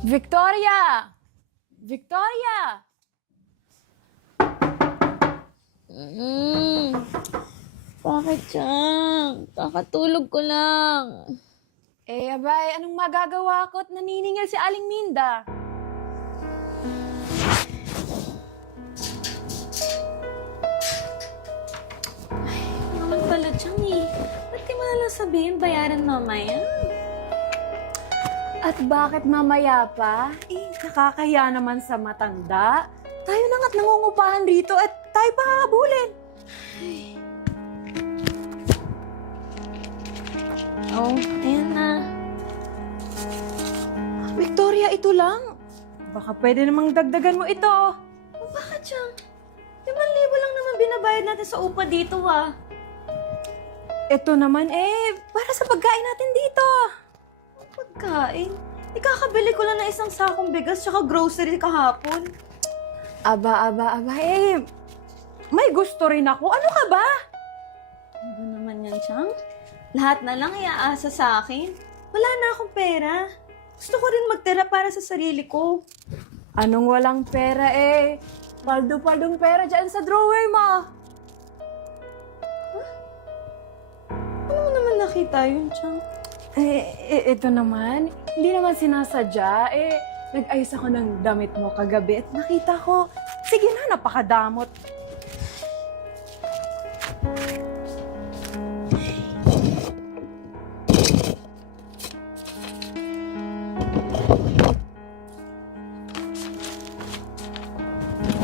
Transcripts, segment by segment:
Victoria! Victoria! Bakit Chang? Kakatulog ko lang. Abay, anong magagawa ko at naniningil si Aling Minda? Naman pala Chang eh. Ba't di mo nalang sabihin bayaran mamaya? At bakit mamaya pa? Nakakahiya naman sa matanda. Tayo na nga't nangungupahan rito at tayo pa habulin. Oh, ayan na. Victoria, ito lang. Baka pwede namang dagdagan mo ito. Oh, bakit Chang? 5,000 lang naman binabayad natin sa upa dito ah. Ito naman para sa pagkain natin dito. Pagkain? Ikakabili ko lang na isang sakong bigas tsaka grocery kahapon. Aba, may gusto rin ako. Ano ka ba? Ano ba naman yan, Chang? Lahat na lang iaasa sa akin. Wala na akong pera. Gusto ko rin magtira para sa sarili ko. Anong walang pera Paldo-paldong pera dyan sa drawer mo. Ano mo naman nakita yun, Chang? Ito naman, hindi naman sinasadya. Nag-ayos ako ng damit mo kagabi at nakita ko, sige na, napakadamot.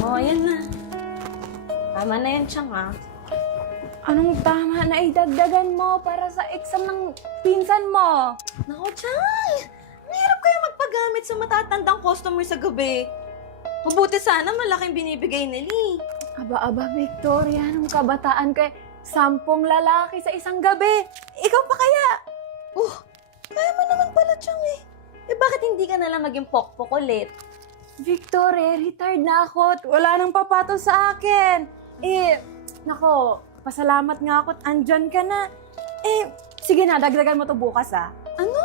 Oh, ayan na. Tama na yan, Chang, ha? Anong tama na idagdagan mo para sa exam ng pinsan mo? Naku, Chang! Mahirap kaya magpagamit sa matatandang customer sa gabi. Mabuti sana malaking binibigay nila eh. Aba, Victoria, anong kabataan kay 10 lalaki sa isang gabi? Ikaw pa kaya? Kaya mo naman pala, Chang eh. Bakit hindi ka nalang maging pokpok ulit? Victoria, retired na ako at wala nang papatol sa akin. Nako, pasalamat nga ako at andyan ka na. Sige na, dagdagan mo to bukas Ano?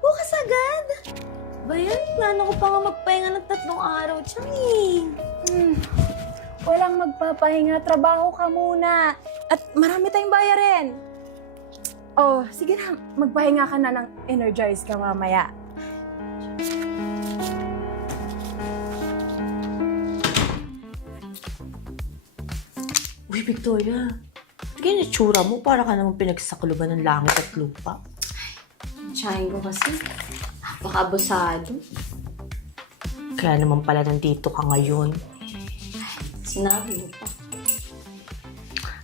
Bukas agad? Bayan, plano ko pa nga magpahinga ng 3 araw, Chang eh. Walang magpapahinga, trabaho ka muna. At marami tayong bayarin. Oh, sige na, magpahinga ka na ng energize ka mamaya. Uy, Victoria. Tingnan yung tsura mo. Para ka naman pinagsakuluban ng langit at lupa. Tsahin ko kasi. Napaka-abusado. Kaya naman pala nandito ka ngayon. Sinabi mo pa.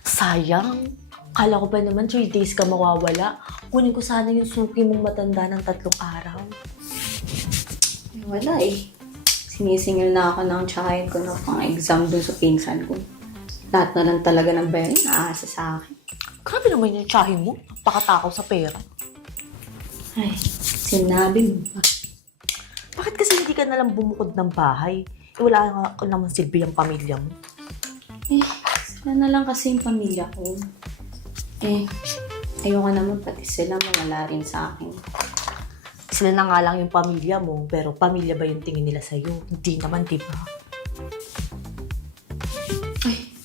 Sayang. Kala ko ba naman 3 days ka mawawala. Kunin ko sana yung suki mong matanda ng 3 araw. Wala eh. Sinisingil na ako ng tsahin ko ng pang-exam dun sa pinsan ko. Lahat na lang talaga ng bayan naasa sa akin. Grabe naman yung tsahin mo. Napakatakaw sa pera. Ay, sinabi mo pa. Bakit kasi hindi ka nalang bumukod ng bahay? Wala nga naman silbi ang pamilya mo. Sila na lang kasi yung pamilya ko. Ayoko naman pati sila mawala rin sa akin. Sila na nga lang yung pamilya mo, pero pamilya ba yung tingin nila sa'yo? Hindi naman, di ba?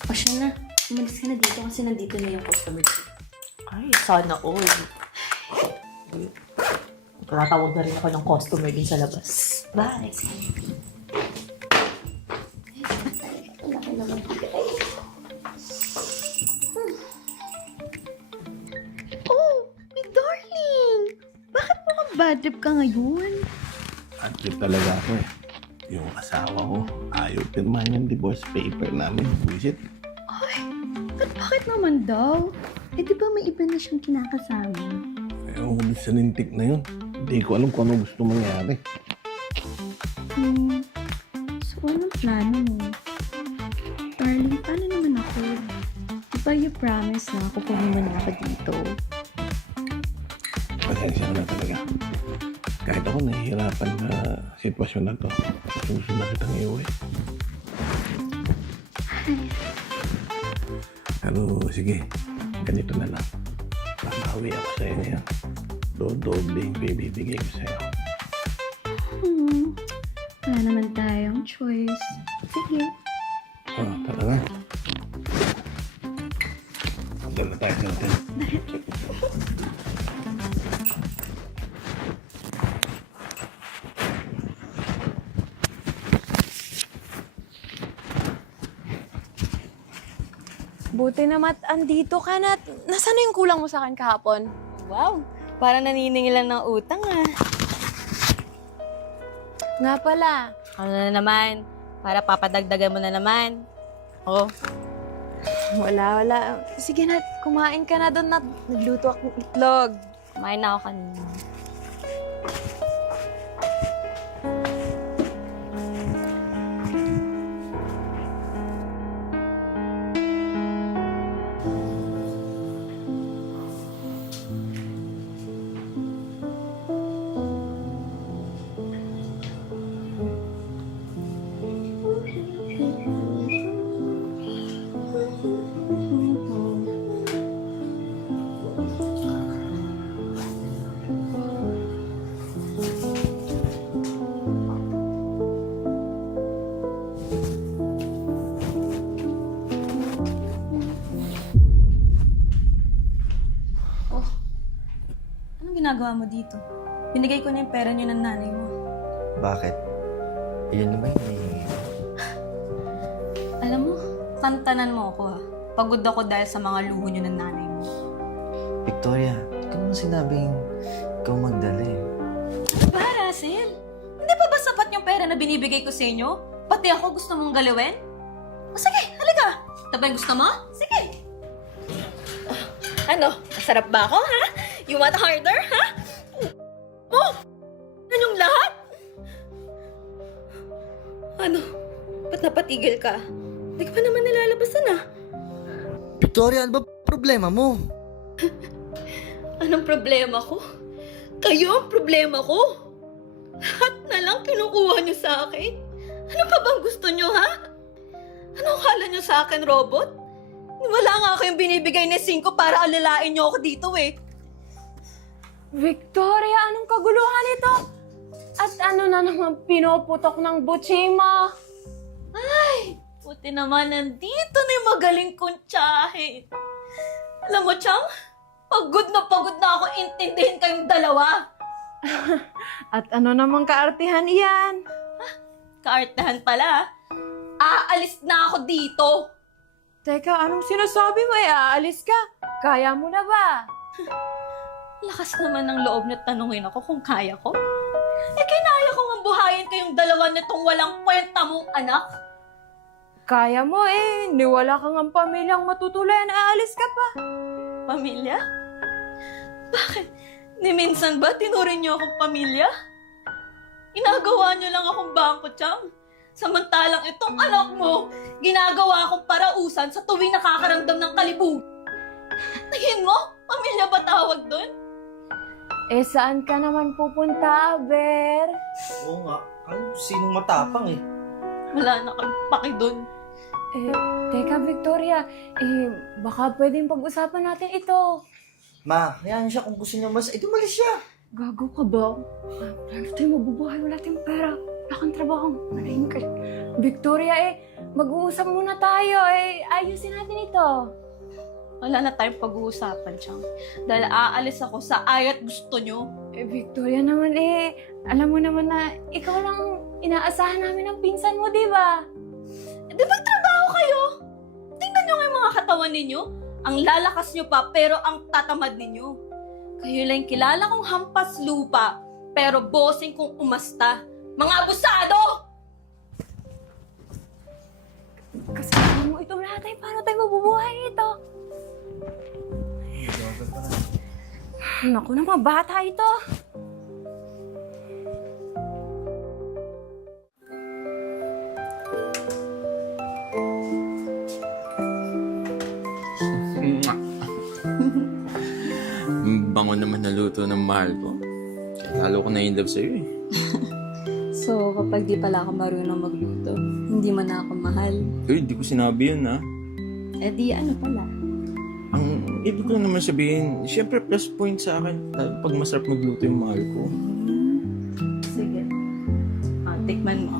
Pasya na. Umalis ka na dito kasi nandito na yung customer ko. Ay, sana all. Tatawag na rin ako ng customer din sa labas. Bye! Oh, my darling! Bakit mo kang bad trip ka ngayon? At yun talaga ako eh. Yung asawa ko, ayaw pirmahan yung divorce paper namin. Visit. Ay, bakit naman daw? Di ba may iba na siyang kinakasama? Ewan ko din sa lintik na yun. Hindi ko alam kung ano gusto mangyari. So, anong plano mo? Darling, paano naman ako? Di ba you promise na kukunin mo na ako dito? Pasensya na talaga. Kahit ako nahihirapan na sitwasyon na to. Gusto na kitang iuwi. Pero sige, ganito na lang. Babawi ako sa'yo ngayon. Doble yung bibigay ko sa'yo. wala naman tayong choice. Sige. Oh, tara na. Doon na tayo sa hotel. Buti naman andito ka na. Nasaan na yung kulang mo sa akin kahapon? Wow, parang naniningil ng utang ah. Nga pala, Ano na naman? Para papadagdagan mo na naman. Oh, wala. Sige na, kumain ka na doon na nagluto akong itlog. kumain na ako kanina. Anong ginagawa mo dito? Binigay ko na yung pera niyo ng nanay mo. Bakit? Iyan naman Alam mo, tantanan mo ako ha. Pagod ako dahil sa mga luho niyo ng nanay mo. Victoria, ikaw naman sinabing ikaw magdala eh. Para, Sim? Hindi pa ba sapat yung pera na binibigay ko sa inyo? Pati ako gusto mong galawin? O sige, halika. Ito ba yung gusto mo? Sige. Ano? Masarap ba ako, ha? You want harder, ha? Oh! Ano yung lahat? Ano? Ba't napatigil ka? Hindi ka pa naman nilalabasan, ah. Victoria, ano ba problema mo? Anong problema ko? Kayo ang problema ko. Lahat na lang kinukuha niyo sa akin. Ano pa bang gusto niyo, ha? Ano akala niyo sa akin, robot? Wala nga kayong binibigay na 5 para alalain niyo ako dito, eh. Victoria, anong kaguluhan ito? At ano na naman pinuputok ng butsi mo? Ay, buti naman nandito na yung magaling kong tiyahin. Alam mo, Chang, pagod na ako intindihin kayong dalawa. At ano namang kaartihan iyan? Kaartahan pala. Aalis na ako dito. Teka, anong sinasabi mo? Aalis ka? Kaya mo na ba? Lakas naman ng loob na tanungin ako kung kaya ko. Kinaya ko nga buhayin kayong dalawa nitong walang kwenta mong anak. Kaya mo niwala ka ng pamilyang matutulayan, aalis ka pa. Pamilya? Bakit? Ni minsan ba tinurin niyo akong pamilya? Inagawa niyo lang akong bangko, Chang. Samantalang itong anak mo, ginagawa akong parausan sa tuwing nakakaramdam ng kalibug. Tingin mo? Pamilya ba tawag doon? Saan ka naman pupunta, Aber? Oo nga. Sinong matapang eh? Wala na kang paki doon. Teka, Victoria. Baka pwedeng pag-usapan natin ito. Ma, hayaan siya kung gusto niya mas. Dumalis siya. Gago ka ba? Wala tayong mabubuhay, wala tayong pera. Wala kang trabaho. Manahin ka. Victoria, mag-uusap muna tayo. Ayusin natin ito. Wala na tayong pag-uusapan, Chang. Dahil aalis ako sa ayat gusto nyo. Victoria naman alam mo naman na ikaw lang inaasahan namin ng pinsan mo, di ba? Di ba trabaho kayo? Tingnan nyo nga yung mga katawan ninyo. Ang lalakas nyo pa, pero ang tatamad ninyo. Kayo lang kilala kong hampas lupa, pero bossing kong umasta. Mga abusado! Kasama mo ito lahat paano tayo mabubuhay ito? Naku na mga bata ito. Bango naman na luto ng mahal ko. Kaya lalo ko na-inlove sa'yo eh. So, kapag di pala ako marunong magluto, hindi mo na ako mahal. Hindi ko sinabi yun ha. Eh di ano pala? Ang ibig ko lang naman sabihin, syempre plus point sa akin lalo pag masarap magluto yung mahal ko. Sige. Tikman mo.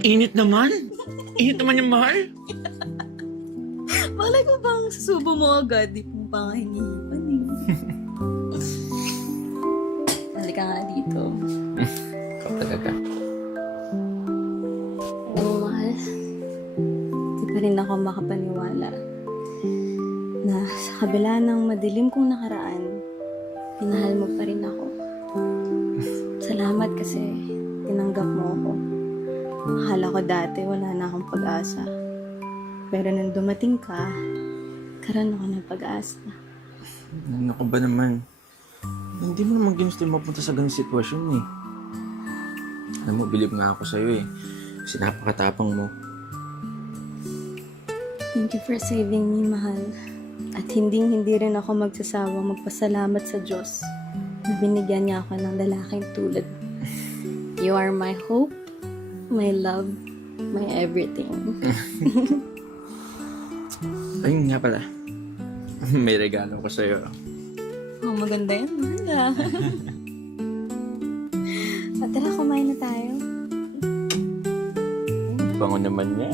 Init naman! Init naman yung mahal! Malay ko bang susubo mo agad? Di mo pa nga hinihipan eh. Halika nga dito. Ikaw talaga. Oo, mahal. Di pa rin ako makapaniwala na sa kabila ng madilim kong nakaraan, pinahal mo pa rin ako. Salamat kasi tinanggap mo ako. Akala ko dati wala na akong pag-asa. Pero nung dumating ka, karoon ako ng pag-asa. Naku ba naman? Hindi mo naman ginusto yung mapunta sa ganung sitwasyon eh. Alam mo, bilib nga ako sa'yo eh. Kasi napakatapang mo. Thank you for saving me, mahal. At hindi rin ako magsasawang magpasalamat sa Diyos na binigyan niya ako ng lalaking tulad mo. You are my hope, my love, my everything. Ayun nga pala. May regalo ko sa'yo. Oh, maganda yan, mahal. Tara, kumain na tayo. Bango naman niya.